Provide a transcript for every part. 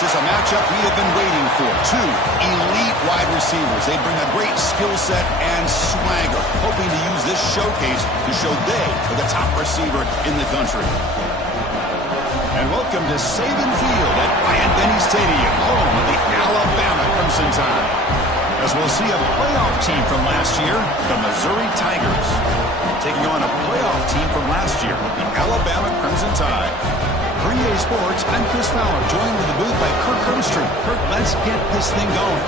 This is a matchup we have been waiting for. Two elite wide receivers. They bring a great skill set and swagger, hoping to use this showcase to show they are the top receiver in the country. And welcome to Saban Field at Bryant-Denny Stadium, home of the Alabama Crimson Tide. As we'll see a playoff team from last year, the Missouri Tigers, taking on a playoff team from last year, the Alabama Crimson Tide. For EA Sports, I'm Chris Fowler, joined in the booth by Kirk Herbstreit. Kirk, let's get this thing going.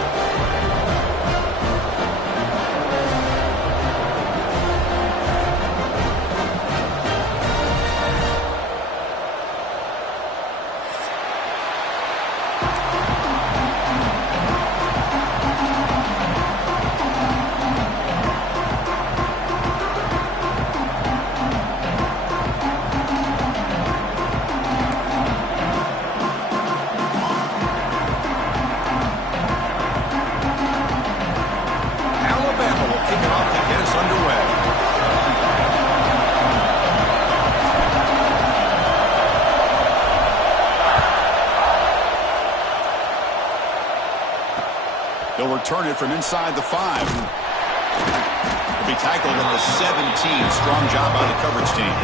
They'll return it from inside the 5. He'll be tackled at the 17. Strong job by the coverage team.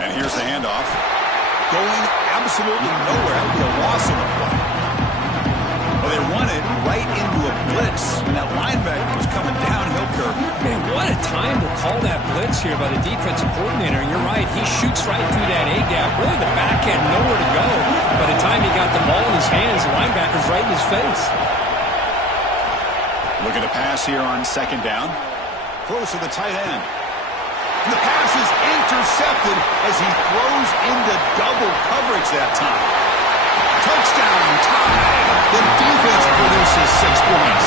And here's the handoff. Going absolutely nowhere. That would be a loss on the play. Well, they run it right into a blitz. And that linebacker was coming downhill curve. Man, what a time to call that blitz here by the defensive coordinator. And you're right, he shoots right through that A-gap. Really, the back had nowhere to go. By the time he got the ball in his hands, the linebacker's right in his face. Looking to pass here on second down. Close to the tight end. And the pass is intercepted as he throws into double coverage that time. Touchdown, Tide. The defense produces 6 points.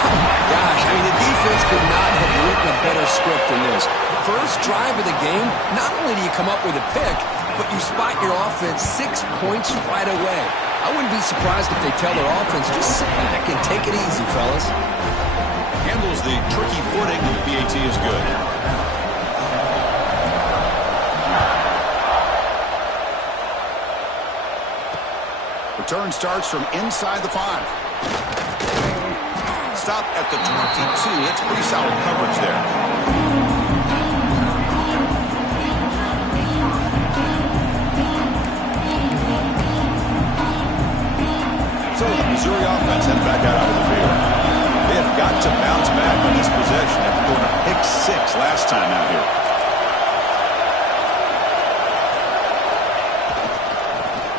Oh, my gosh. I mean, the defense could not have written a better script than this. First drive of the game, not only do you come up with a pick, but you spot your offense 6 points right away. I wouldn't be surprised if they tell their offense, just sit back and take it easy, fellas. Handles the tricky footing, and the PAT is good. Return starts from inside the 5. Stop at the 22. That's pretty solid coverage there. So the Missouri offense headed back out onto the field. They have got to bounce back on this possession after going a pick 6 last time out here.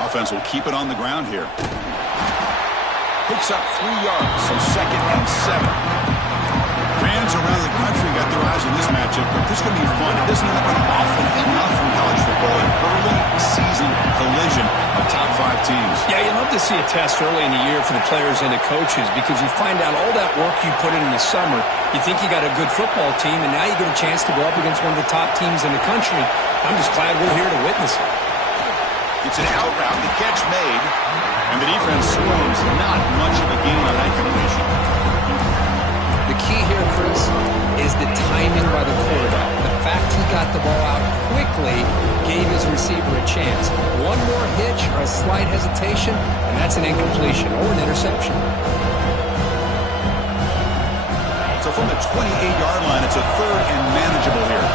Offense will keep it on the ground here. Picks up 3 yards, so 2nd and 7. Fans around the country got their eyes on this matchup, but this is going to be fun. It doesn't happen often enough in college football, an early season collision of top 5 teams. Yeah, you love to see a test early in the year for the players and the coaches because you find out all that work you put in the summer. You think you got a good football team, and now you get a chance to go up against one of the top teams in the country. I'm just glad we're here to witness it. It's an out route, the catch made, and the defense swarms. Not much of a gain on that completion. The key here, Chris, is the timing by the quarterback. The fact he got the ball out quickly gave his receiver a chance. One more hitch or a slight hesitation, and that's an incompletion or an interception. So from the 28-yard line, it's a 3rd and manageable here.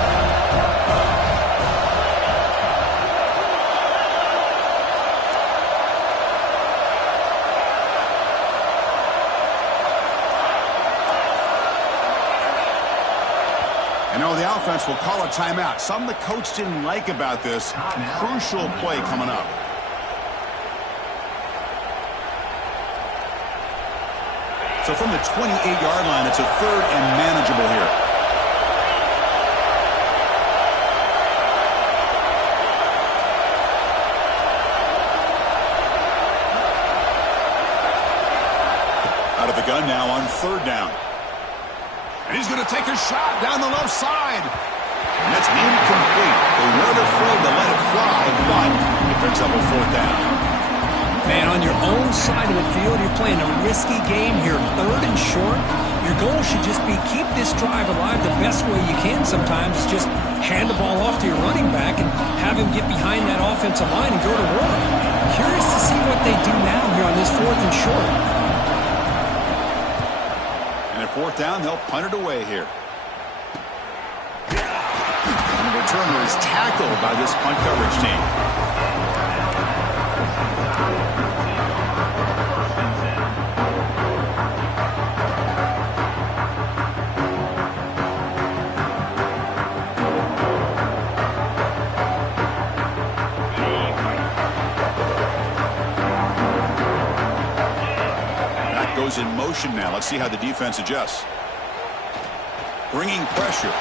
The offense will call a timeout. Something the coach didn't like about this. Crucial play coming up. So from the 28-yard line, it's a 3rd and manageable here. gun now on third down. And he's going to take a shot down the left side. And that's incomplete. They weren't afraid to let it fly, but it brings up a fourth down. Man, on your own side of the field, you're playing a risky game here, third and short. Your goal should just be keep this drive alive the best way you can sometimes. Just hand the ball off to your running back and have him get behind that offensive line and go to work. Curious to see what they do now here on this fourth and short. And at fourth down, they'll punt it away here. And the returner is tackled by this punt coverage team. In motion now. Let's see how the defense adjusts. Bringing pressure.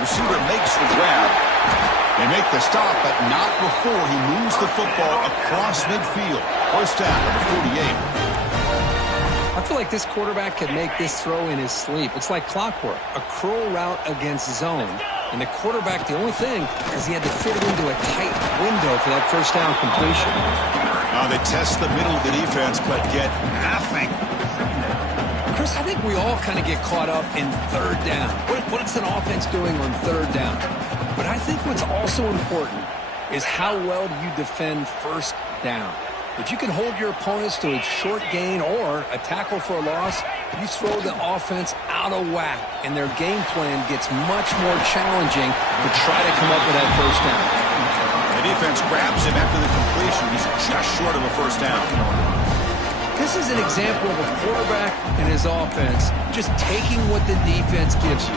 Receiver makes the grab. They make the stop, but not before he moves the football across midfield. First down at the 48. I feel like this quarterback could make this throw in his sleep. It's like clockwork. A curl route against zone. And the quarterback, the only thing is he had to fit it into a tight window for that first down completion. Now they test the middle of the defense, but get nothing. Chris, I think we all kind of get caught up in third down. What's an offense doing on third down? But I think what's also important is how well do you defend first down. If you can hold your opponents to a short gain or a tackle for a loss, you throw the offense out of whack, and their game plan gets much more challenging to try to come up with that first down. The defense grabs him after the completion. He's just short of a first down. This is an example of a quarterback and his offense just taking what the defense gives you.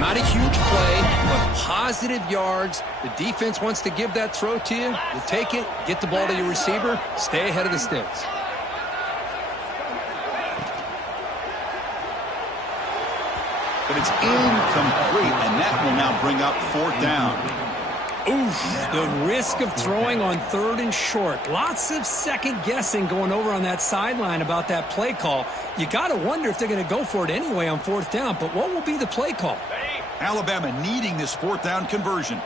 Not a huge play, but positive yards. The defense wants to give that throw to you. You take it, get the ball to your receiver, stay ahead of the sticks. But it's incomplete, and that will now bring up fourth down. Oof, the risk of throwing on third and short. Lots of second guessing going over on that sideline about that play call. You got to wonder if they're going to go for it anyway on fourth down, but what will be the play call? Alabama needing this fourth down conversion.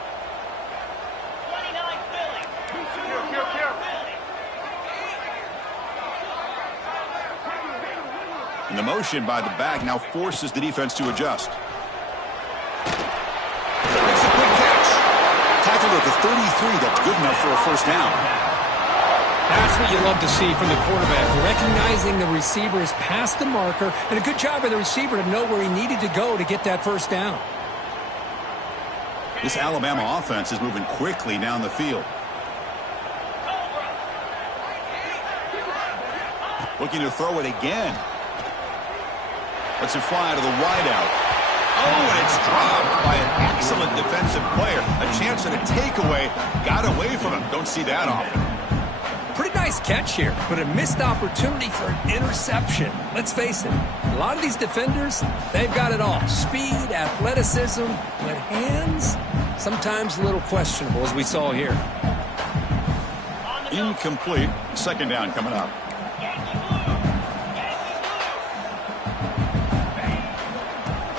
And the motion by the back now forces the defense to adjust. Makes a quick catch. Tackled at the 33. That's good enough for a first down. That's what you love to see from the quarterback. Recognizing the receiver is past the marker, and a good job by the receiver to know where he needed to go to get that first down. This Alabama offense is moving quickly down the field. Looking to throw it again. Lets it fly to the wideout. Oh, and it's dropped by an excellent defensive player. A chance at a takeaway. Got away from him. Don't see that often. Pretty nice catch here, but a missed opportunity for an interception. Let's face it, a lot of these defenders, they've got it all. Speed, athleticism, but hands, sometimes a little questionable, as we saw here. Incomplete. Second down coming up.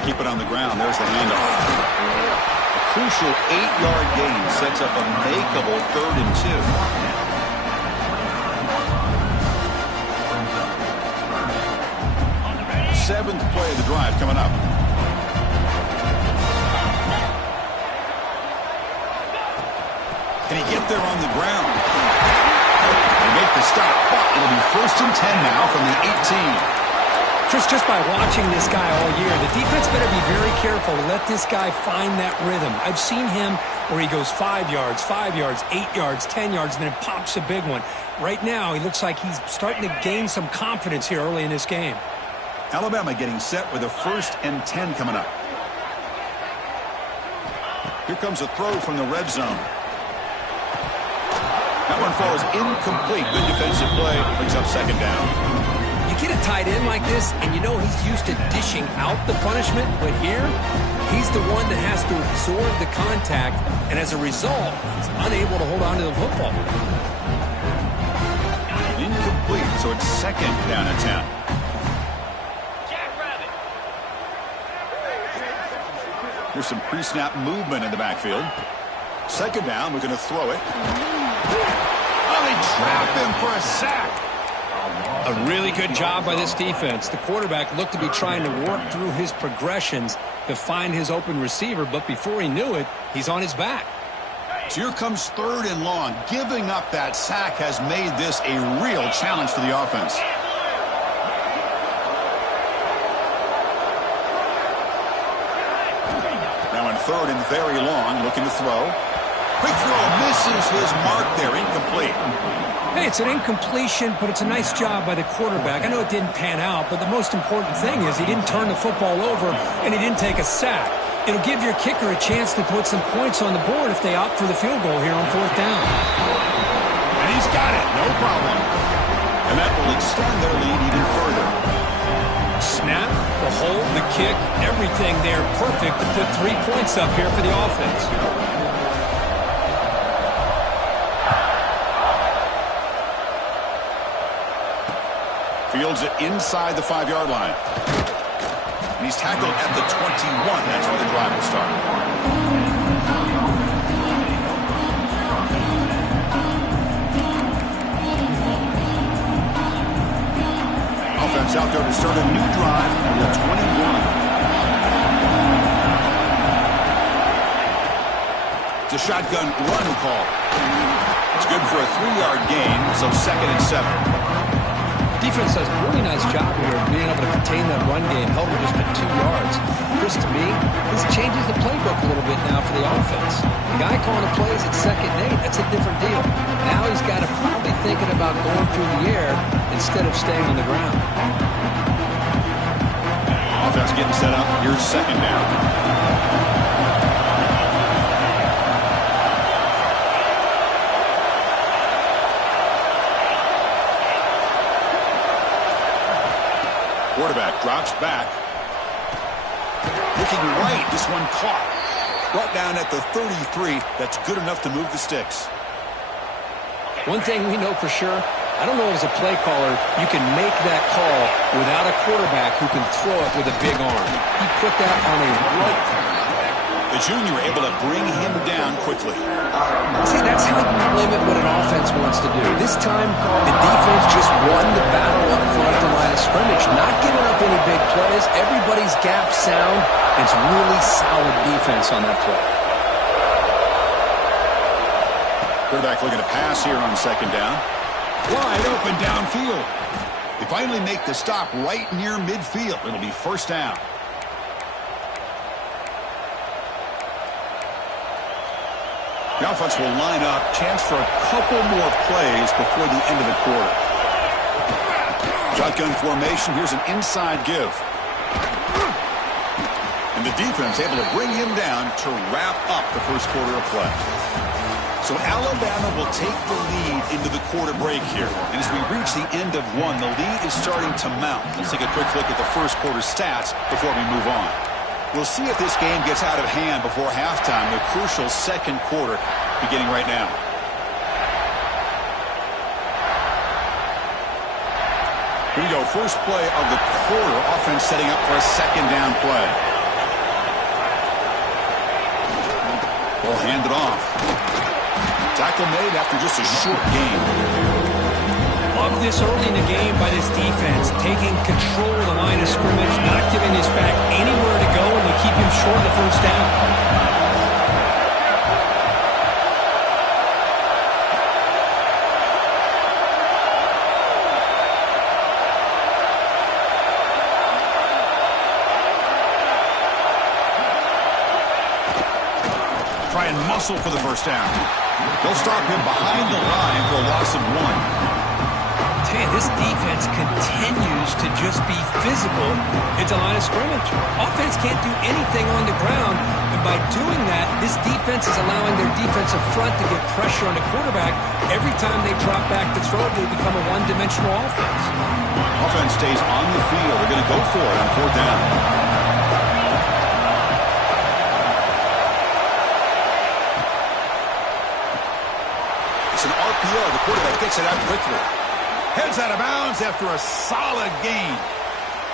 Keep it on the ground. There's the handoff. A crucial 8-yard gain sets up a makeable 3rd and 2. Seventh play of the drive coming up. Can he get there on the ground? They make the stop, but it'll be 1st and 10 now from the 18. Chris, just by watching this guy all year, the defense better be very careful to let this guy find that rhythm. I've seen him where he goes 5 yards, 8 yards, 10 yards, and then pops a big one. Right now, he looks like he's starting to gain some confidence here early in this game. Alabama getting set with a 1st and 10 coming up. Here comes a throw from the red zone. That one falls incomplete. Good defensive play. Brings up second down. You get a tight end like this, and you know he's used to dishing out the punishment, but here, he's the one that has to absorb the contact, and as a result, he's unable to hold on to the football. Incomplete, so it's 2nd down and 10. Here's some pre-snap movement in the backfield. Second down, we're going to throw it. Oh, they trap him for a sack. A really good job by this defense. The quarterback looked to be trying to work through his progressions to find his open receiver, but before he knew it, he's on his back. So here comes 3rd and long. Giving up that sack has made this a real challenge for the offense. Now in 3rd and very long, looking to throw. Quick throw, misses his mark there, incomplete. Hey, it's an incompletion, but it's a nice job by the quarterback. I know it didn't pan out, but the most important thing is he didn't turn the football over and he didn't take a sack. It'll give your kicker a chance to put some points on the board if they opt for the field goal here on 4th down. And he's got it, no problem. And that will extend their lead even further. Snap, the hold, the kick, everything there perfect to put 3 points up here for the offense. Fields it inside the 5-yard line. And he's tackled at the 21. That's where the drive will start. Offense out there to start a new drive on the 21. It's a shotgun run call. It's good for a 3-yard gain, so 2nd and 7. Defense does a really nice job here of being able to contain that run game, held it just at 2 yards. Chris, to me, this changes the playbook a little bit now for the offense. The guy calling the plays at 2nd and 8, that's a different deal. Now he's got to probably thinking about going through the air instead of staying on the ground. Offense getting set up. Here's 2nd down. Quarterback drops back. Looking right, this one caught. Brought down at the 33. That's good enough to move the sticks. One thing we know for sure, I don't know as a play caller, you can make that call without a quarterback who can throw it with a big arm. He put that on a right. The junior able to bring him down quickly. See, that's how you limit what an offense wants to do. This time, the defense just won the battle up front at the line of scrimmage, not giving up any big plays. Everybody's gap sound. It's really solid defense on that play. Quarterback looking to pass here on 2nd down. Wide open downfield. They finally make the stop right near midfield. It'll be 1st down. The offense will line up. Chance for a couple more plays before the end of the quarter. Shotgun formation. Here's an inside give. And the defense able to bring him down to wrap up the 1st quarter of play. So Alabama will take the lead into the quarter break here. And as we reach the end of 1, the lead is starting to mount. Let's take a quick look at the 1st quarter stats before we move on. We'll see if this game gets out of hand before halftime, the crucial 2nd quarter beginning right now. Here we go, first play of the quarter. Offense setting up for a 2nd down play. Ball handed off. Tackle made after just a short gain. Love this early in the game by this defense, taking control of the line of scrimmage, not giving this back anywhere to go, and they keep him short of the 1st down. Try and muscle for the 1st down. They'll stop him behind the line for a loss of 1. This defense continues to just be physical at the line of scrimmage. Offense can't do anything on the ground, and by doing that, this defense is allowing their defensive front to get pressure on the quarterback. Every time they drop back to throw, they become a one-dimensional offense. Offense stays on the field. They're going to go for it on 4th down. It's an RPO. The quarterback gets it out quickly. Heads out of bounds after a solid gain.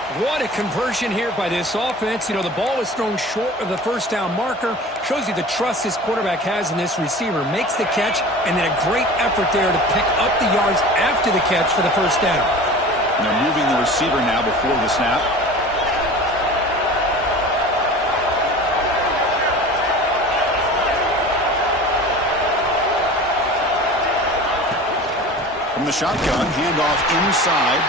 What a conversion here by this offense. You know, the ball is thrown short of the first down marker. Shows you the trust this quarterback has in this receiver. Makes the catch, and then a great effort there to pick up the yards after the catch for the first down. And they're moving the receiver now before the snap. From the shotgun, handoff inside.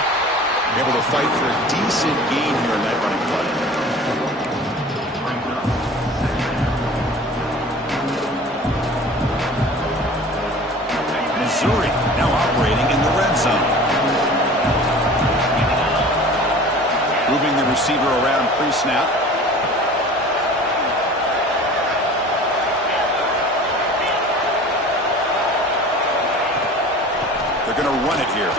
Able to fight for a decent gain here in that running play. Missouri now operating in the red zone. Moving the receiver around pre-snap. They're going to run it here.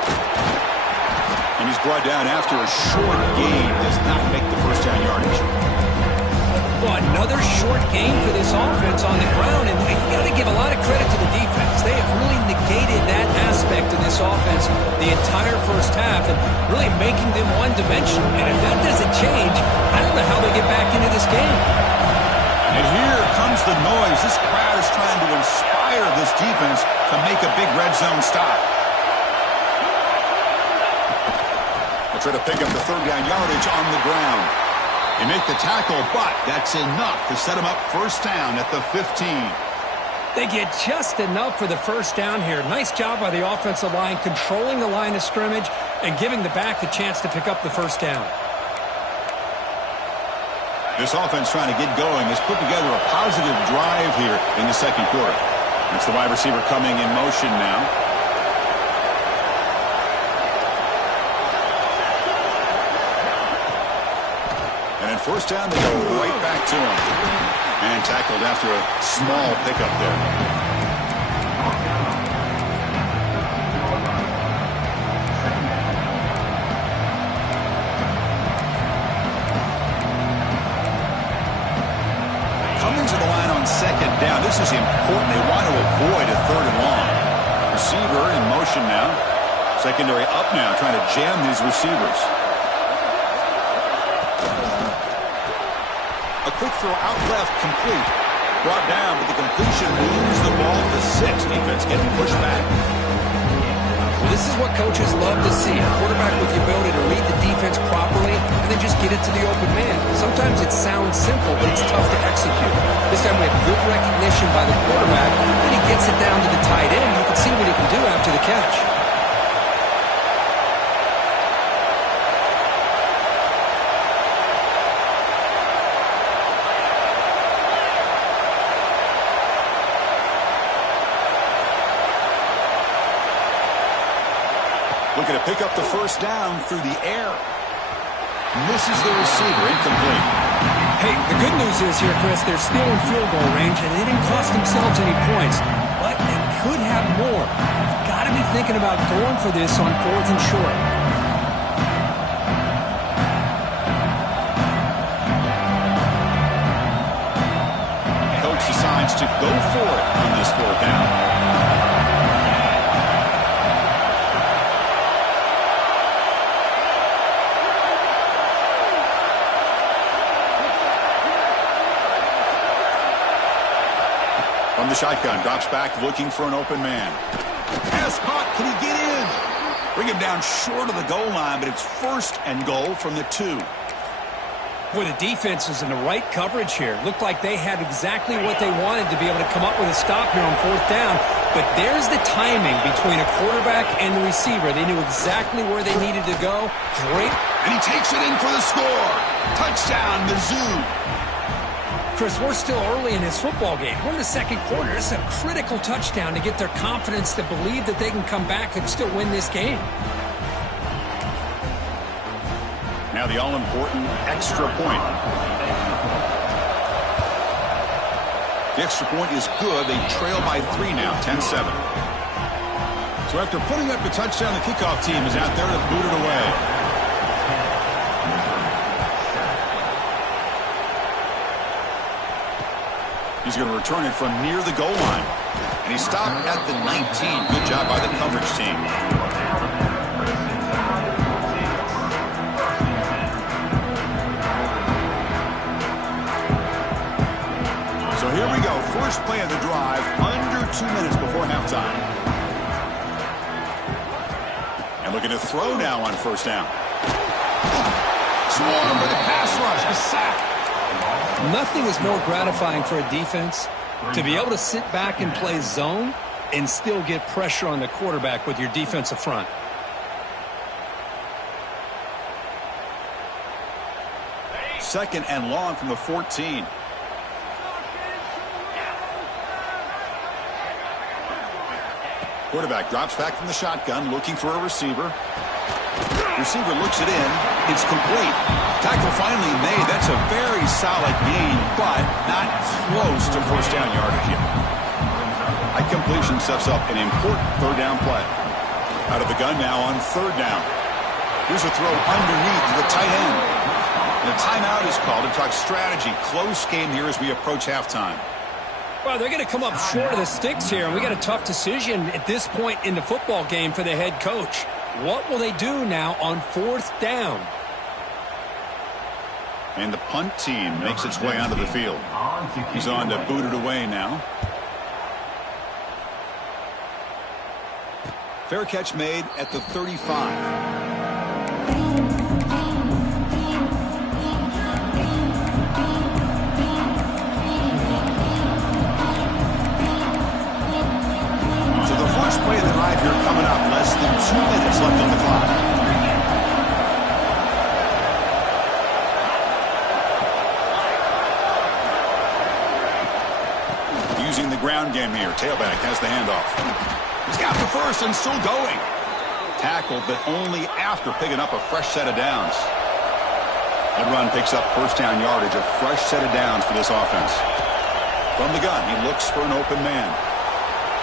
And he's brought down after a short gain. Does not make the first down yardage. Well, another short gain for this offense on the ground. And you got to give a lot of credit to the defense. They have really negated that aspect of this offense the entire first half and really making them one-dimensional. And if that doesn't change, I don't know how they get back into this game. And here comes the noise. This crowd is trying to inspire this defense to make a big red zone stop. They'll try to pick up the third down yardage on the ground. They make the tackle, but that's enough to set them up first down at the 15. They get just enough for the first down here. Nice job by the offensive line, controlling the line of scrimmage and giving the back the chance to pick up the first down. This offense trying to get going has put together a positive drive here in the second quarter. It's the wide receiver coming in motion now. And at first down, they go right back to him. And tackled after a small pickup there. Coming to the line on second down. This is important. They want to avoid a third and long. Receiver in motion now. Secondary up now, trying to jam these receivers. A quick throw out left, complete. Brought down, but the completion moves the ball to 6. Defense getting pushed back. Well, this is what coaches love to see. A quarterback with the ability to read the defense properly and then just get it to the open man. Sometimes it sounds simple, but it's tough to execute. This time we have good recognition by the quarterback. Then he gets it down to the tight end. You can see what he can do after the catch. Looking to pick up the first down through the air. Misses the receiver, incomplete. Hey, the good news is here, Chris, they're still in field goal range, and they didn't cost themselves any points. But they could have more. You've got to be thinking about going for this on 4th and short. Coach decides to go for it on this 4th down. From the shotgun, drops back, looking for an open man. Pass caught, can he get in? Bring him down short of the goal line, but it's 1st and goal from the 2. Boy, the defense is in the right coverage here. Looked like they had exactly what they wanted to be able to come up with a stop here on 4th down. But there's the timing between a quarterback and the receiver. They knew exactly where they needed to go. Great. And he takes it in for the score. Touchdown, Mizzou. Chris, we're still early in this football game. We're in the second quarter. This is a critical touchdown to get their confidence to believe that they can come back and still win this game. Now the all-important extra point. The extra point is good. They trail by 3 now, 10-7. So after putting up the touchdown, the kickoff team is out there to boot it away. He's going to return it from near the goal line. And he stopped at the 19. Good job by the coverage team. first play of the drive, under 2 minutes before halftime. And looking to throw now on first down. Swarmed by the pass rush, a sack. Nothing is more gratifying for a defense to be able to sit back and play zone and still get pressure on the quarterback with your defensive front. Second and long from the 14. Quarterback drops back from the shotgun, looking for a receiver. Receiver looks it in. It's complete. Tackle finally made. That's a very solid gain, but not close to first down yardage yet. High completion sets up an important third down play. Out of the gun now on third down. Here's a throw underneath to the tight end. And a timeout is called to talk strategy. Close game here as we approach halftime. Well, they're going to come up short of the sticks here, and we got a tough decision at this point in the football game for the head coach. What will they do now on fourth down? And the punt team makes its way onto the field. He's on to boot it away now. Fair catch made at the 35. First play of the drive here coming up. Less than 2 minutes left on the clock. Using the ground game here. Tailback has the handoff. He's got the first and still going. Tackled, but only after picking up a fresh set of downs. That run picks up first down yardage. A fresh set of downs for this offense. From the gun, he looks for an open man.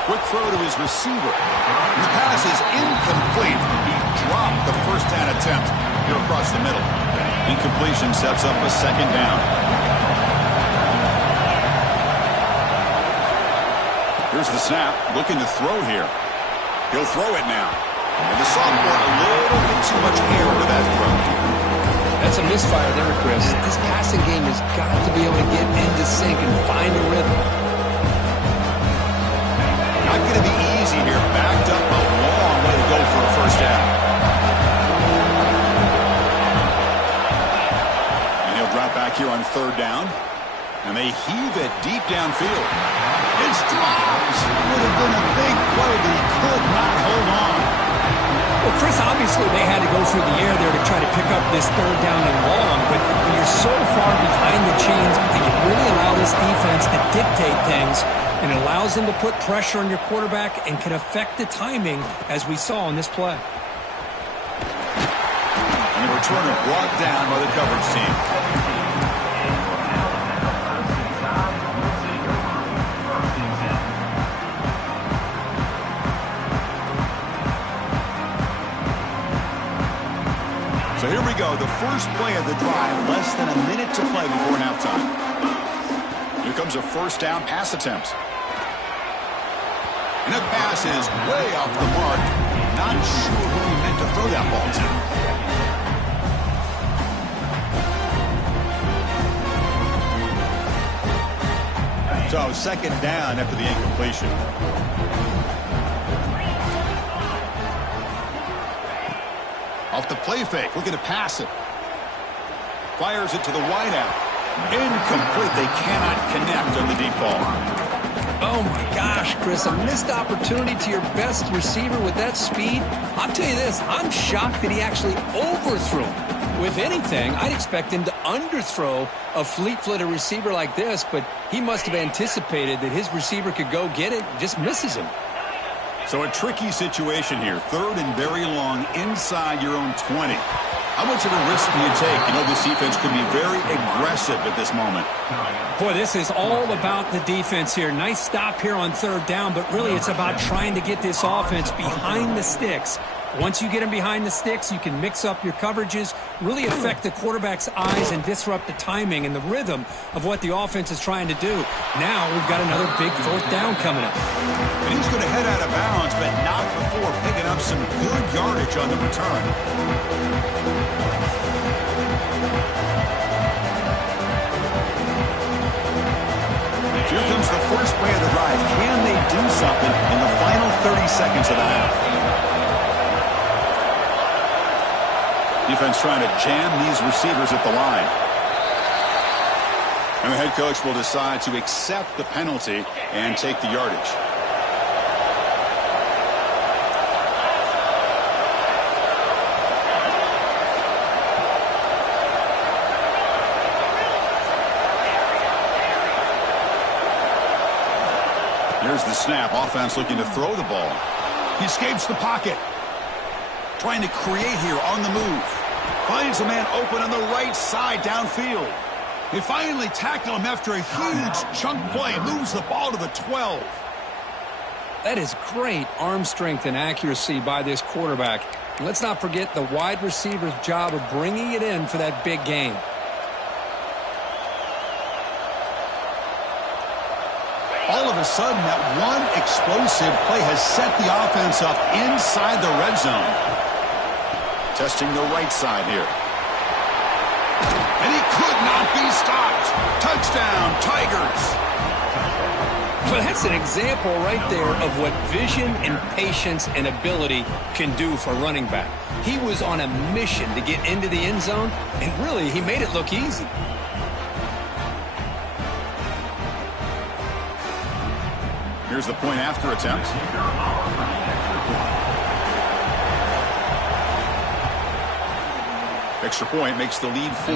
Quick throw to his receiver. The pass is incomplete. He dropped the first down attempt here across the middle. Incompletion sets up a second down. Here's the snap. Looking to throw here. He'll throw it now. And the sophomore a little bit too much air into that throw. That's a misfire there, Chris. This passing game has got to be able to get into sync and find a rhythm. Not going to be easy here. Backed up a long way to go for a first down. And he'll drop back here on third down. And they heave it deep downfield. It's dropped. Would have been a big play, but he could not hold on. Well, Chris, obviously they had to go through the air there to try to pick up this third down and long, but when you're so far behind the chains, you really allow this defense to dictate things, and it allows them to put pressure on your quarterback and can affect the timing, as we saw on this play. And the returner brought down by the coverage team. So here we go, the first play of the drive, less than a minute to play before halftime. Here comes a first down pass attempt. And that pass is way off the mark. Not sure who he meant to throw that ball to. So second down after the incompletion. Off the play fake, looking to pass it. Fires it to the wideout. Incomplete. They cannot connect on the deep ball. Oh, my gosh, Chris, a missed opportunity to your best receiver with that speed. I'll tell you this, I'm shocked that he actually overthrew him. With anything, I'd expect him to underthrow a fleet-footed receiver like this, but he must have anticipated that his receiver could go get it, just misses him. So a tricky situation here. Third and very long inside your own 20. How much of a risk do you take? You know, this defense could be very aggressive at this moment. Boy, this is all about the defense here. Nice stop here on third down, but really it's about trying to get this offense behind the sticks. Once you get them behind the sticks, you can mix up your coverages, really affect the quarterback's eyes and disrupt the timing and the rhythm of what the offense is trying to do. Now we've got another big fourth down coming up. And he's going to head out of bounds, but not before picking up some good yardage on the return. Here comes the first play of the drive. Can they do something in the final 30 seconds of the half? Defense trying to jam these receivers at the line. And the head coach will decide to accept the penalty and take the yardage. Here's the snap. Offense looking to throw the ball. He escapes the pocket. Trying to create here on the move. Finds a man open on the right side downfield. They finally tackle him after a huge chunk play. Moves the ball to the 12. That is great arm strength and accuracy by this quarterback. And let's not forget the wide receiver's job of bringing it in for that big game. All of a sudden, that one explosive play has set the offense up inside the red zone. Testing the right side here. And he could not be stopped. Touchdown, Tigers. Well, that's an example right there of what vision and patience and ability can do for a running back. He was on a mission to get into the end zone, and really, he made it look easy. Here's the point after attempt. Extra point makes the lead 4.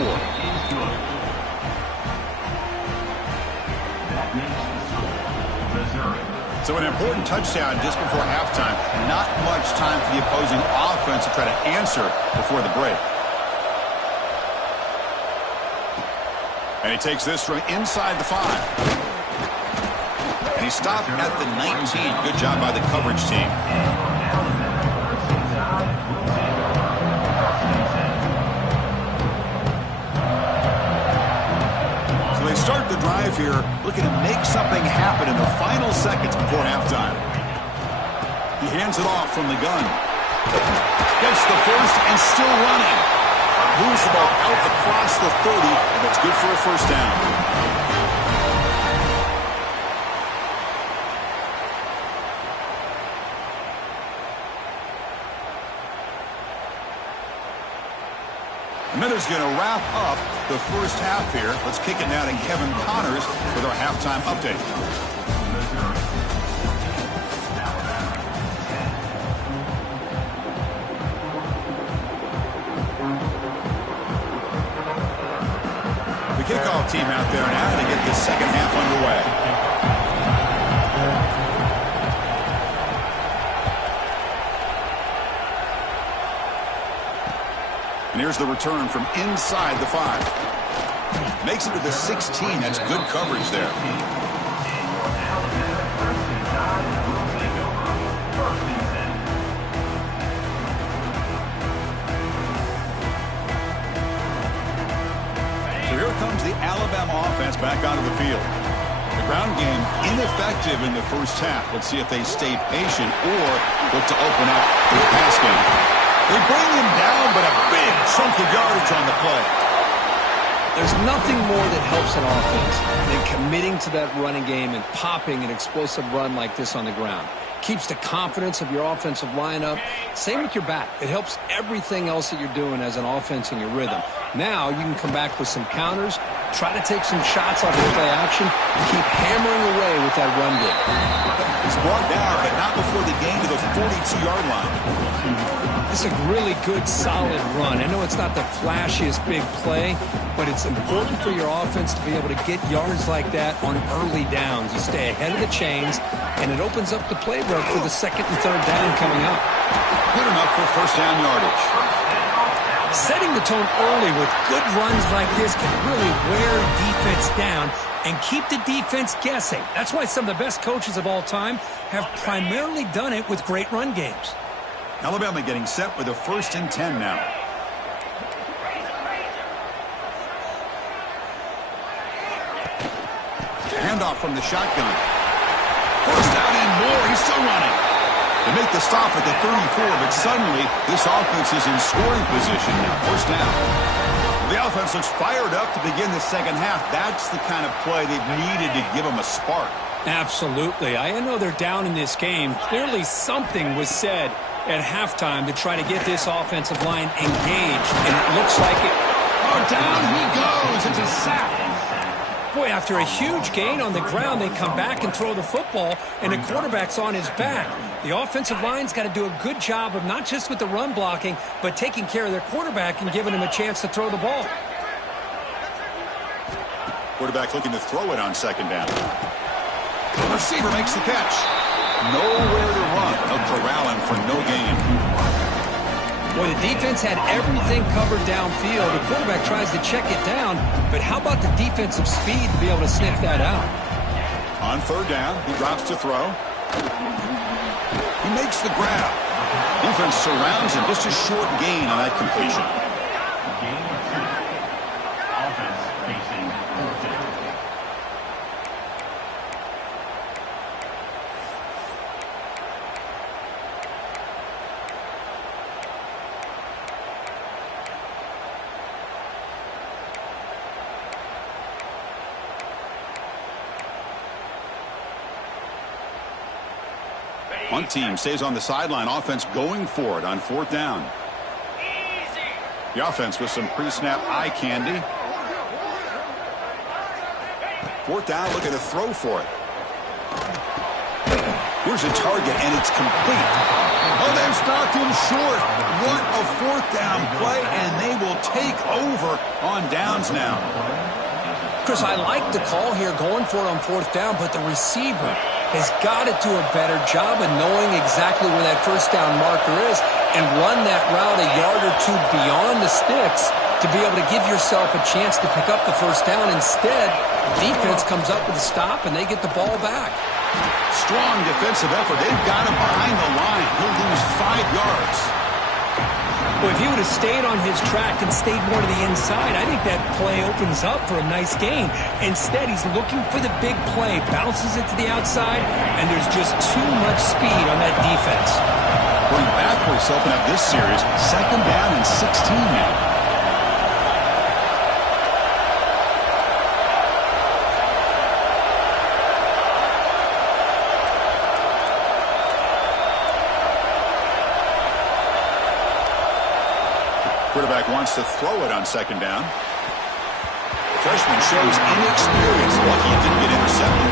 So an important touchdown just before halftime. Not much time for the opposing offense to try to answer before the break. And he takes this from inside the 5. And he stopped at the 19. Good job by the coverage team. So they start the drive here, looking to make something happen in the final seconds before halftime. He hands it off from the gun. Gets the first and still running. Moves the ball out across the 30, and that's good for a first down. Miller's going to wrap up the first half here. Let's kick it now to Kevin Connors with our halftime update. The kickoff team out there now to get the second half underway. And here's the return from inside the 5. Makes it to the 16. That's good coverage there. So here comes the Alabama offense back onto the field. The ground game ineffective in the first half. Let's see if they stay patient or look to open up the pass game. They bring him down, but a big chunk of yardage on the play. There's nothing more that helps an offense than committing to that running game and popping an explosive run like this on the ground. Keeps the confidence of your offensive lineup. Same with your back. It helps everything else that you're doing as an offense in your rhythm. Now you can come back with some counters, try to take some shots off of play action, and keep hammering away with that run game. He's brought down, but not before the gain to the 42-yard line. It's a really good, solid run. I know it's not the flashiest big play, but it's important for your offense to be able to get yards like that on early downs. You stay ahead of the chains, and it opens up the playbook for the second and third down coming up. Good enough for first down yardage. Setting the tone early with good runs like this can really wear defense down and keep the defense guessing. That's why some of the best coaches of all time have primarily done it with great run games. Alabama getting set with a 1st and 10 now. Handoff from the shotgun. First down and more. He's still running. They make the stop at the 34, but suddenly this offense is in scoring position now. First down. The offense looks fired up to begin the second half. That's the kind of play they've needed to give them a spark. Absolutely. I know they're down in this game. Clearly something was said at halftime to try to get this offensive line engaged, and it looks like it. Oh, down he goes. It's a sack. Boy, after a huge gain on the ground, they come back and throw the football, and the quarterback's on his back. The offensive line's got to do a good job of not just with the run blocking, but taking care of their quarterback and giving him a chance to throw the ball. Quarterback looking to throw it on second down. The receiver makes the catch. Nowhere to run. They'll corral him for no gain. Boy, the defense had everything covered downfield. The quarterback tries to check it down, but how about the defensive speed to be able to sniff that out? On third down, he drops to throw. He makes the grab. Defense surrounds him. Just a short gain on that completion. Offense facing fourth down. One team stays on the sideline. Offense going for it on fourth down. The offense with some pre-snap eye candy. Fourth down, looking to throw for it. Here's a target, and it's complete. Oh, they've stopped him short. What a fourth down play, and they will take over on downs now. Chris, I like the call here going for it on fourth down, but the receiver has got to do a better job of knowing exactly where that first down marker is and run that route a yard or two beyond the sticks to be able to give yourself a chance to pick up the first down. Instead, defense comes up with a stop, and they get the ball back. Strong defensive effort. They've got him behind the line. He'll lose 5 yards. Well, if he would have stayed on his track and stayed more to the inside, I think that play opens up for a nice gain. Instead, he's looking for the big play, bounces it to the outside, and there's just too much speed on that defense. Going backwards to open up this series. Second down and 16 now. Quarterback wants to throw it on second down. The freshman shows inexperience. Lucky it didn't get intercepted.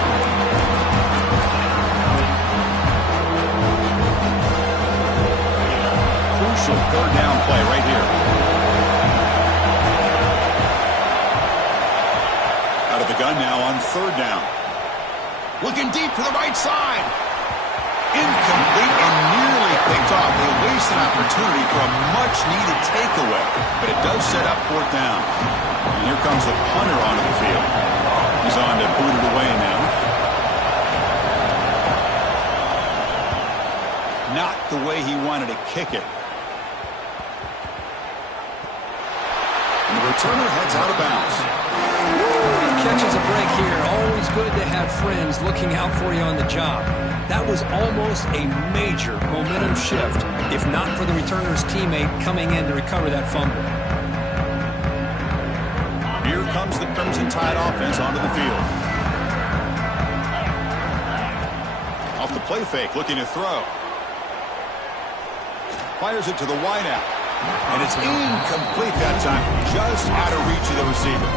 Crucial third down play right here. Out of the gun now on third down. Looking deep to the right side. Incomplete and nearly picked off. They waste an opportunity for a much-needed takeaway, but it does set up fourth down. And here comes the punter onto the field. He's on to boot it away now. Not the way he wanted to kick it. And the returner heads out of bounds. Catches a break here. Always good to have friends looking out for you on the job. That was almost a major momentum shift, if not for the returner's teammate coming in to recover that fumble. Here comes the Crimson Tide offense onto the field. Off the play fake, looking to throw. Fires it to the wideout. And it's incomplete that time. Just out of reach of the receiver.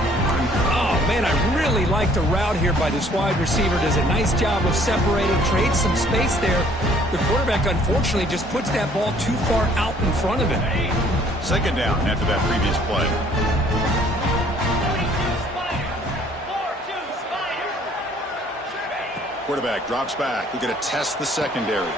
Oh, man, I really like the route here by this wide receiver. Does a nice job of separating, creates some space there. The quarterback, unfortunately, just puts that ball too far out in front of him. Second down after that previous play. Quarterback drops back. We're going to test the secondary.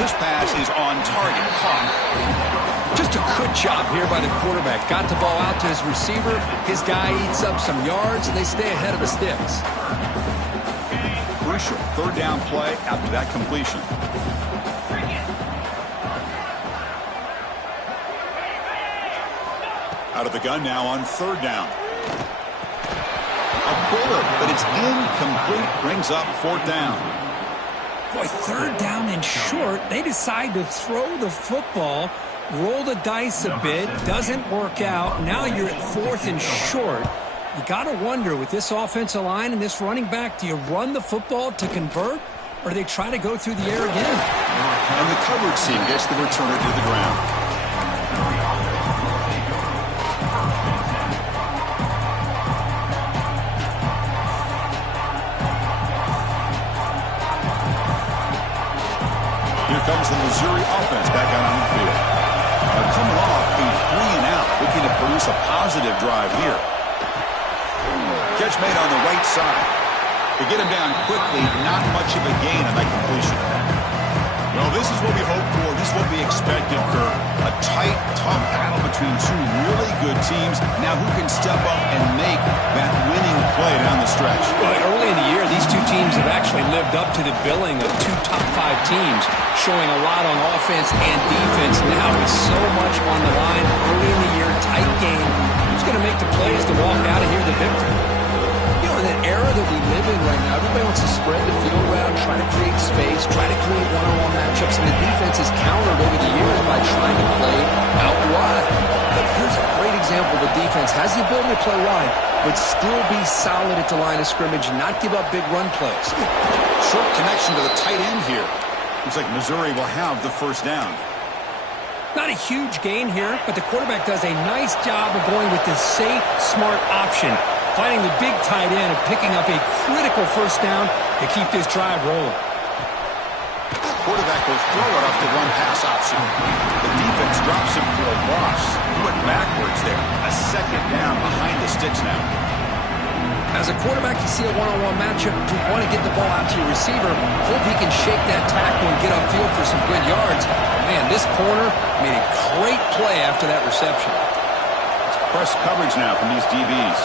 This pass is on target. Caught. Just a good job here by the quarterback. Got the ball out to his receiver. His guy eats up some yards, and they stay ahead of the sticks. Crucial third down play after that completion. Out of the gun now on third down. A bullet, but it's incomplete. Brings up fourth down. Boy, third down and short. They decide to throw the football, roll the dice a bit, doesn't work out. Now you're at fourth and short. You got to wonder, with this offensive line and this running back, do you run the football to convert, or do they try to go through the air again? And the coverage team gets the returner to the ground. Here comes the Missouri offense back out on the field. They're coming off a 3-and-out, looking to produce a positive drive here. Catch made on the right side. To get him down quickly, not much of a gain on that completion. Well, this is what we hoped for. This is what we expected, Kirk. A tight, tough battle between two really good teams. Now who can step up and make that winning play down the stretch? Well, early in the year, these two teams have actually lived up to the billing of two top 5 teams, showing a lot on offense and defense. Now with so much on the line, early in the year, tight game. Who's going to make the plays to walk out of here the victor? In that era that we live in right now, everybody wants to spread the field around, try to create space, try to create one-on-one matchups, and the defense has countered over the years by trying to play out wide. But here's a great example. The defense has the ability to play wide, but still be solid at the line of scrimmage and not give up big run plays. Short connection to the tight end here. Looks like Missouri will have the first down. Not a huge gain here, but the quarterback does a nice job of going with the safe, smart option, finding the big tight end and picking up a critical first down to keep this drive rolling. Quarterback will throw it off the run-pass option. The defense drops him for a loss. He went backwards there. A second down behind the sticks now. As a quarterback, you see a one-on-one matchup. You want to get the ball out to your receiver. Hope he can shake that tackle and get upfield for some good yards. Man, this corner made a great play after that reception. It's press coverage now from these DBs.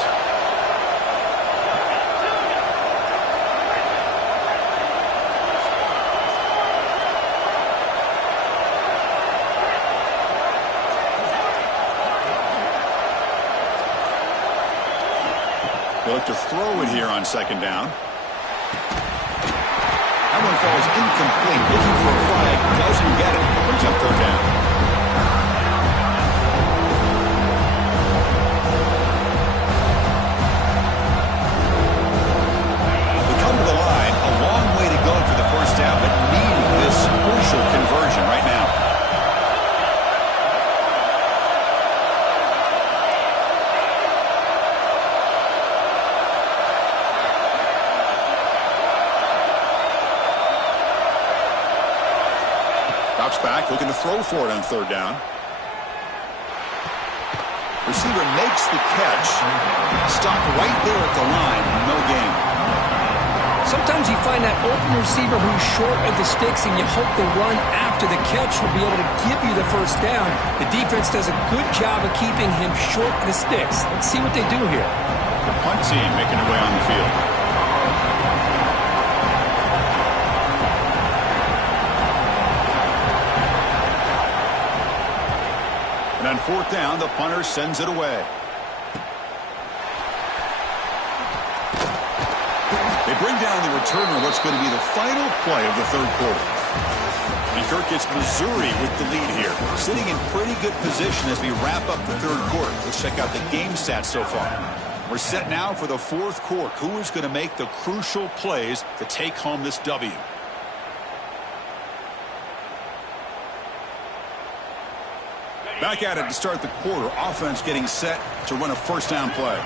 They look to throw it here on second down. That one falls incomplete. Looking for a flag. Doesn't get it. Brings up third down. They come to the line. A long way to go for the first down, but needing this crucial conversion right now. Back, looking to throw for it on third down. Receiver makes the catch. Stopped right there at the line. No gain. Sometimes you find that open receiver who's short of the sticks, and you hope the run after the catch will be able to give you the first down. The defense does a good job of keeping him short of the sticks. Let's see what they do here. The punt team making their way on the field. And on fourth down, the punter sends it away. They bring down the returner, what's going to be the final play of the third quarter. And Kirk gets Missouri with the lead here, sitting in pretty good position as we wrap up the third quarter. Let's check out the game stats so far. We're set now for the fourth quarter. Who is going to make the crucial plays to take home this W? Back at it to start the quarter. Offense getting set to run a first down play.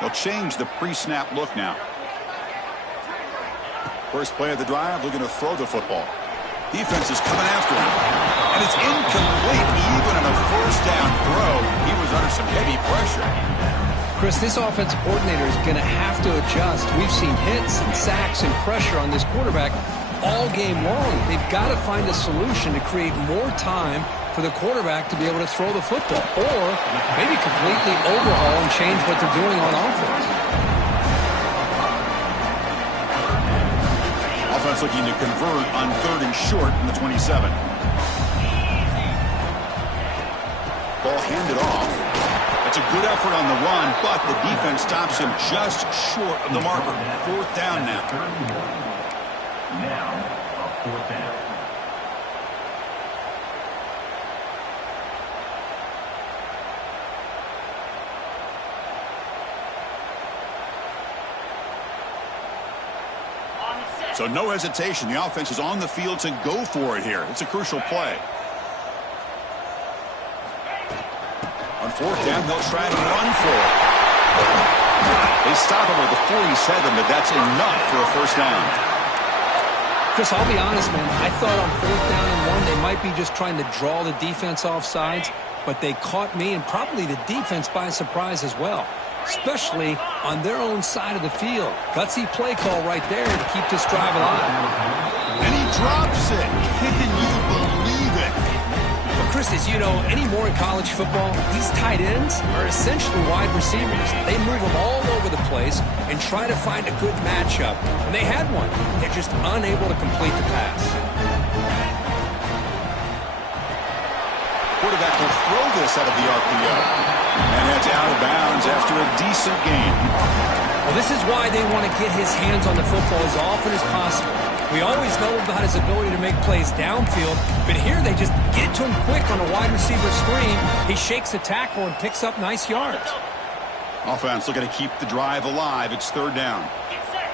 They'll change the pre-snap look now. First play of the drive, looking to throw the football. Defense is coming after him. And it's incomplete. Even on a first down throw, he was under some heavy pressure. Chris, this offensive coordinator is going to have to adjust. We've seen hits and sacks and pressure on this quarterback all game long. They've got to find a solution to create more time for the quarterback to be able to throw the football, or maybe completely overhaul and change what they're doing on offense. Offense looking to convert on third and short from the 27. Ball handed off. That's a good effort on the run, but the defense stops him just short of the marker. Fourth down now. Now, a fourth down. So no hesitation. The offense is on the field to go for it here. It's a crucial play. On fourth down, they'll try and run for it. They stop him at the 47, but that's enough for a first down. Chris, I'll be honest, man. I thought on fourth down and 1, they might be just trying to draw the defense off sides, but they caught me and probably the defense by surprise as well, especially on their own side of the field. Gutsy play call right there to keep this drive alive. And he drops it. Can you believe it? Well, Chris, as you know, anymore in college football, these tight ends are essentially wide receivers. They move them all over the place and try to find a good matchup. And they had one. They're just unable to complete the pass. Quarterback will throw this out of the RPO. And that's out of bounds after a decent gain. Well, this is why they want to get his hands on the football as often as possible. We always know about his ability to make plays downfield, but here they just get to him quick on a wide receiver screen. He shakes a tackle and picks up nice yards. Offense looking to keep the drive alive. It's third down. Get set.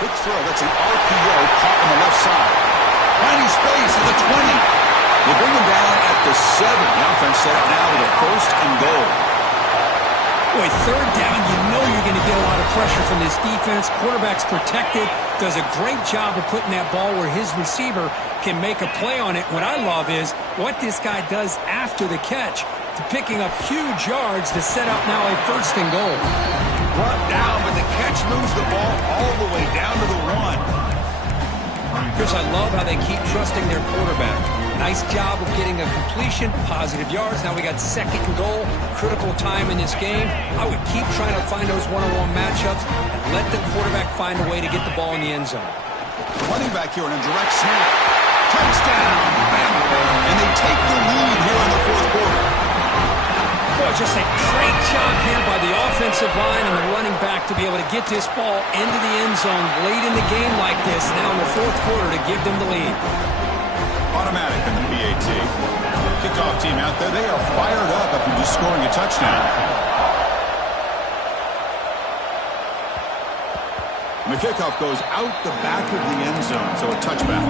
Quick throw. That's an RPO caught on the left side. Finding space at the 20. They bring him down at the 7. The offense set up now with a first and goal. Boy, third down, you know you're going to get a lot of pressure from this defense. Quarterback's protected, does a great job of putting that ball where his receiver can make a play on it. What I love is what this guy does after the catch, to picking up huge yards to set up now a first and goal. Brought down, but the catch moves the ball all the way down to the 1. Chris, I love how they keep trusting their quarterback. Nice job of getting a completion, positive yards. Now we got second and goal, critical time in this game. I would keep trying to find those one-on-one matchups and let the quarterback find a way to get the ball in the end zone. Running back here on a direct snap. Touchdown! And they take the lead here in the fourth quarter. Boy, just a great job here by the offensive line and the running back to be able to get this ball into the end zone late in the game like this, now in the fourth quarter, to give them the lead. Automatic in the PAT. Kickoff team out there. They are fired up after just scoring a touchdown. And the kickoff goes out the back of the end zone, so a touchback.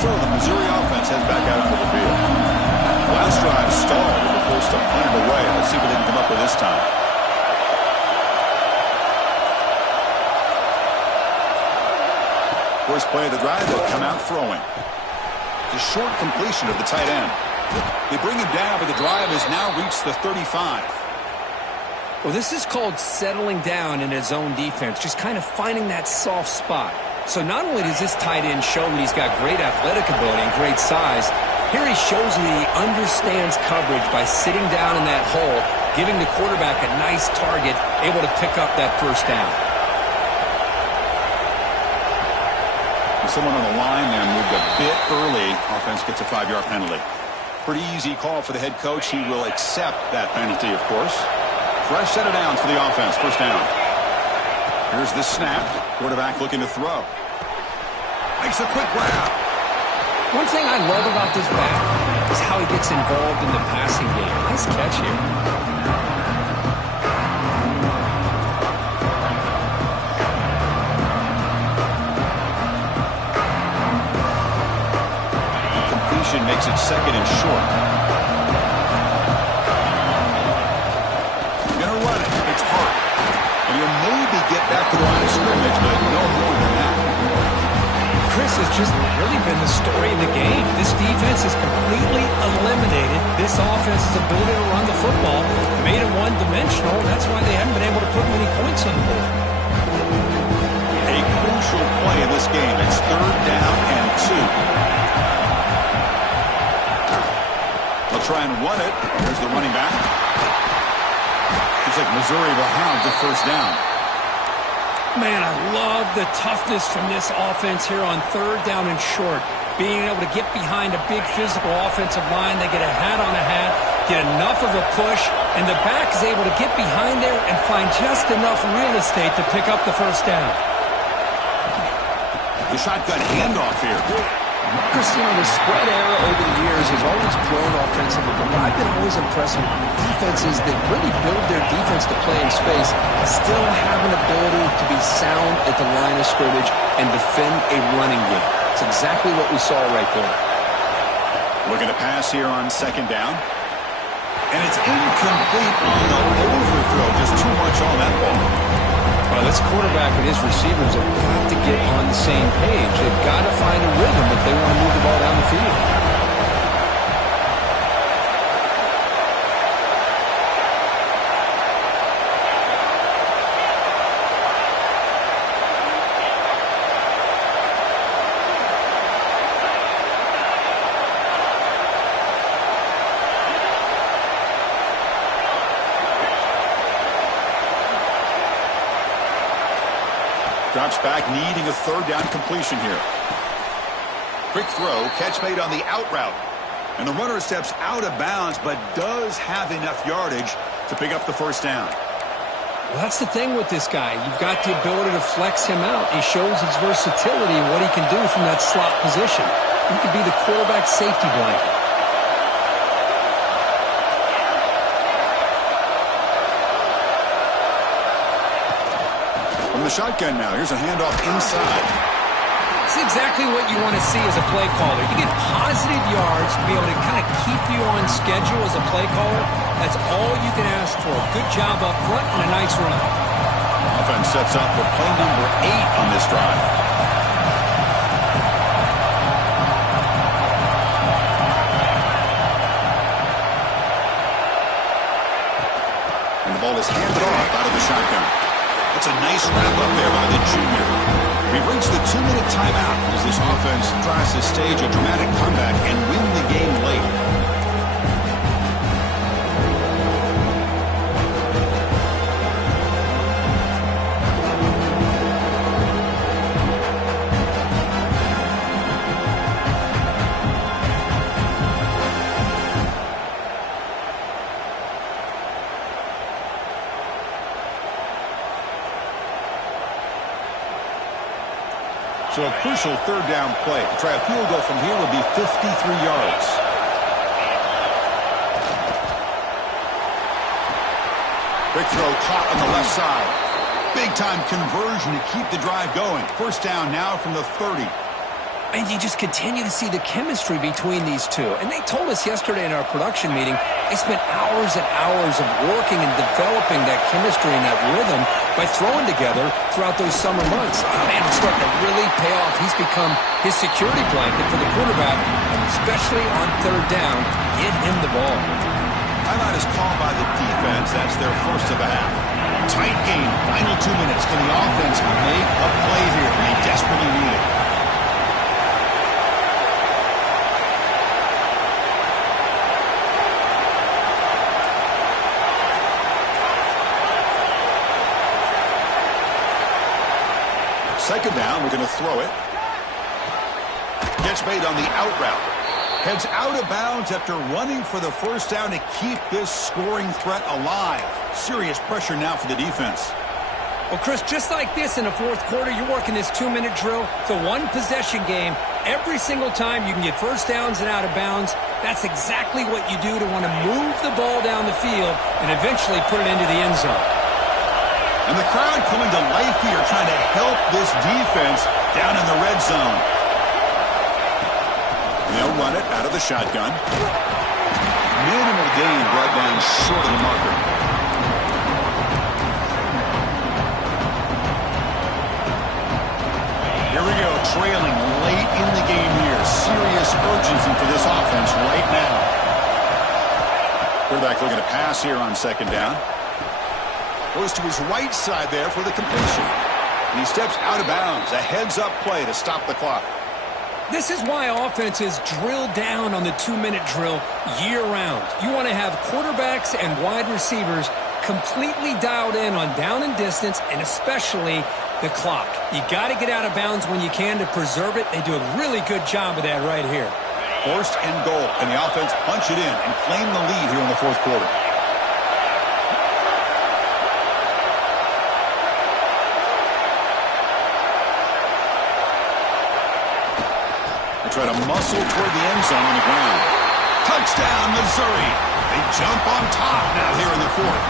So the Missouri offense heads back out onto the field. Last drive stalled and they're forced to punt it away. Let's see what they can come up with this time. First play of the drive, they'll come out throwing. It's a short completion of the tight end. They bring him down, but the drive has now reached the 35. Well, this is called settling down in his own defense, just kind of finding that soft spot. So not only does this tight end show that he's got great athletic ability and great size, here he shows that he understands coverage by sitting down in that hole, giving the quarterback a nice target, able to pick up that first down. Someone on the line there moved a bit early. Offense gets a 5-yard penalty. Pretty easy call for the head coach. He will accept that penalty, of course. Fresh set of downs for the offense. First down. Here's the snap. Quarterback looking to throw. Makes a quick grab. One thing I love about this back is how he gets involved in the passing game. Nice catch here. Makes it second and short. Gonna run it. It's hard. And he'll maybe get back to the line of scrimmage, but no more than that. Chris has just really been the story of the game. This defense has completely eliminated this offense's ability to run the football, made it one-dimensional, and that's why they haven't been able to put many points on the board. A crucial play in this game. It's third down and 2. They'll try and run it. There's the running back. Looks like Missouri will have the first down. Man, I love the toughness from this offense here on third down and short. Being able to get behind a big physical offensive line. They get a hat on a hat, get enough of a push, and the back is able to get behind there and find just enough real estate to pick up the first down. The shotgun handoff here. Chris, the spread era over the years has always grown offensively, but I've been always impressed with defenses that really build their defense to play in space, still have an ability to be sound at the line of scrimmage and defend a running game. It's exactly what we saw right there. Looking to pass here on second down. And it's incomplete on the overthrow. Just too much on that ball. Well, this quarterback and his receivers have got to get on the same page. They've got to find a rhythm if they want to move the ball down the field. Drops back, needing a third down completion here. Quick throw, catch made on the out route. And the runner steps out of bounds, but does have enough yardage to pick up the first down. Well, that's the thing with this guy. You've got the ability to flex him out. He shows his versatility and what he can do from that slot position. He could be the quarterback safety blanket. From the shotgun now, here's a handoff inside. It's exactly what you want to see as a play caller. You get positive yards to be able to kind of keep you on schedule as a play caller. That's all you can ask for. Good job up front and a nice run. Offense sets up for play number 8 on this drive. And the ball is handed off out of the shotgun. That's a nice wrap-up there by the junior. We've reached the 2-minute timeout as this offense tries to stage a dramatic comeback and win the game late. So a crucial third down play. To try a field goal from here would be 53 yards. Quick throw caught on the left side. Big time conversion to keep the drive going. First down now from the 30. And you just continue to see the chemistry between these two. And they told us yesterday in our production meeting, they spent hours and hours of working and developing that chemistry and that rhythm by throwing together throughout those summer months. Oh, man, it's starting to really pay off. He's become his security blanket for the quarterback, and especially on third down, get him the ball. Timeout is called by the defense. That's their first of the half. Tight game, final 2 minutes. Can the offense make a play here? They desperately need it. Second down, we're going to throw it. Catch made on the out route. Heads out of bounds after running for the first down to keep this scoring threat alive. Serious pressure now for the defense. Well, Chris, just like this in the fourth quarter, you're working this 2-minute drill. It's a one-possession game. Every single time you can get first downs and out of bounds. That's exactly what you do to want to move the ball down the field and eventually put it into the end zone. And the crowd coming to life here, trying to help this defense down in the red zone. And they'll run it out of the shotgun. Minimal gain brought down short of the marker. Here we go, trailing late in the game here. Serious urgency for this offense right now. Quarterback looking to pass here on second down. Goes to his right side there for the completion. And he steps out of bounds. A heads-up play to stop the clock. This is why offenses drill down on the 2-minute drill year-round. You want to have quarterbacks and wide receivers completely dialed in on down and distance, and especially the clock. You got to get out of bounds when you can to preserve it. They do a really good job of that right here. First and goal, and the offense punch it in and claim the lead here in the fourth quarter. Try to muscle toward the end zone on the ground. Touchdown, Missouri. They jump on top now here in the fourth.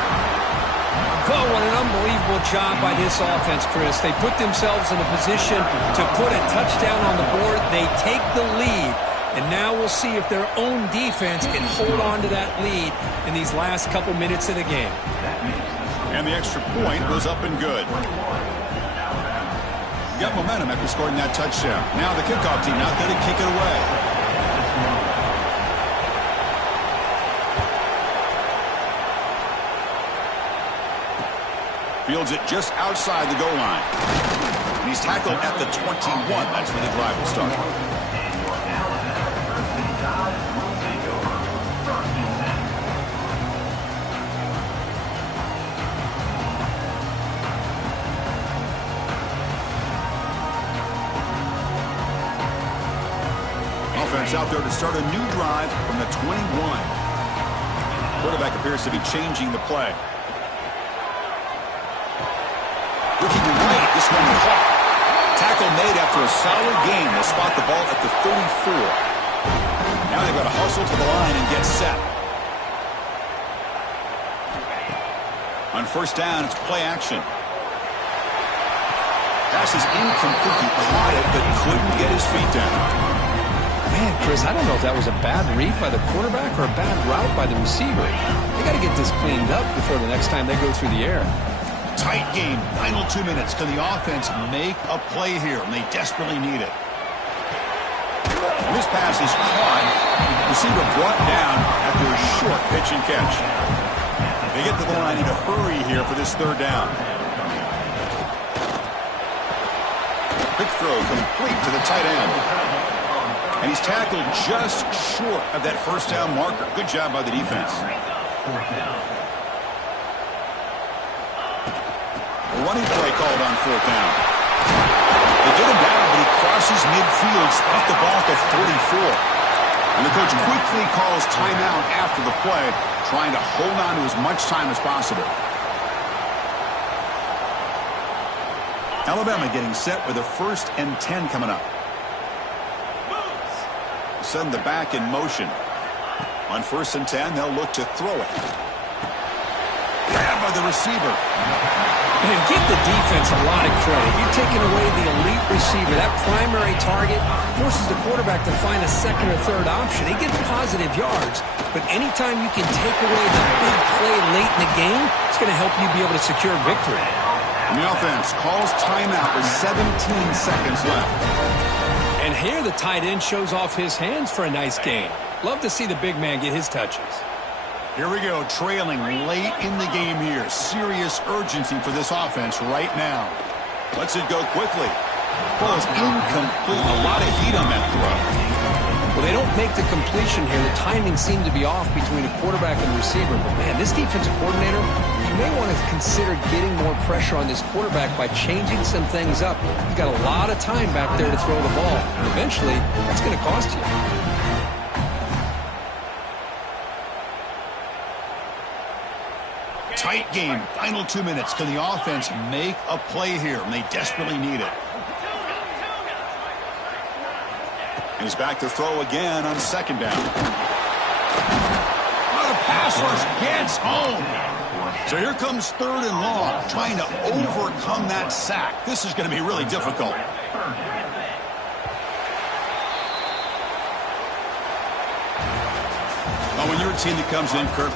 Oh, what an unbelievable job by this offense, Chris. They put themselves in a position to put a touchdown on the board. They take the lead, and now we'll see if their own defense can hold on to that lead in these last couple minutes of the game. And the extra point was up and good. Got momentum after scoring that touchdown. Now the kickoff team out there to kick it away. Fields it just outside the goal line. And he's tackled at the 21. That's where the drive will start. Offense out there to start a new drive from the 21. Quarterback appears to be changing the play. Looking right, this one caught. Tackle made after a solid gain. They'll spot the ball at the 34. Now they've got to hustle to the line and get set. On first down, it's play action. Pass is incomplete. He caught it, but couldn't get his feet down. Man, Chris, I don't know if that was a bad read by the quarterback or a bad route by the receiver. They got to get this cleaned up before the next time they go through the air. Tight game. Final 2 minutes. Can the offense make a play here? And they desperately need it. And this pass is caught. Receiver brought down after a short pitch and catch. They get to the line in a hurry here for this third down. Quick throw complete to the tight end. And he's tackled just short of that first down marker. Good job by the defense. A running play called on fourth down. They get him down, but he crosses midfield, spot the ball at the 44. And the coach quickly calls timeout after the play, trying to hold on to as much time as possible. Alabama getting set with a 1st and 10 coming up. Send the back in motion. On 1st and 10, they'll look to throw it. Grab by the receiver. Man, give the defense a lot of credit. You're taking away the elite receiver. That primary target forces the quarterback to find a second or third option. He gets positive yards, but anytime you can take away the big play late in the game, it's going to help you be able to secure victory. And the offense calls timeout with 17 seconds left. And here the tight end shows off his hands for a nice gain. Love to see the big man get his touches. Here we go, trailing late in the game here. Serious urgency for this offense right now. Lets it go quickly. Ball is incomplete. A lot of heat on that throw. Well, they don't make the completion here. The timing seemed to be off between a quarterback and receiver. But, man, this defensive coordinator, you may want to consider getting more pressure on this quarterback by changing some things up. You've got a lot of time back there to throw the ball. And eventually, that's going to cost you. Tight game. Final 2 minutes. Can the offense make a play here? And they desperately need it. And he's back to throw again on 2nd down. Oh, the pass rush gets home. So here comes 3rd and long, trying to overcome that sack. This is going to be really difficult. When you're a team that comes in, Kirk,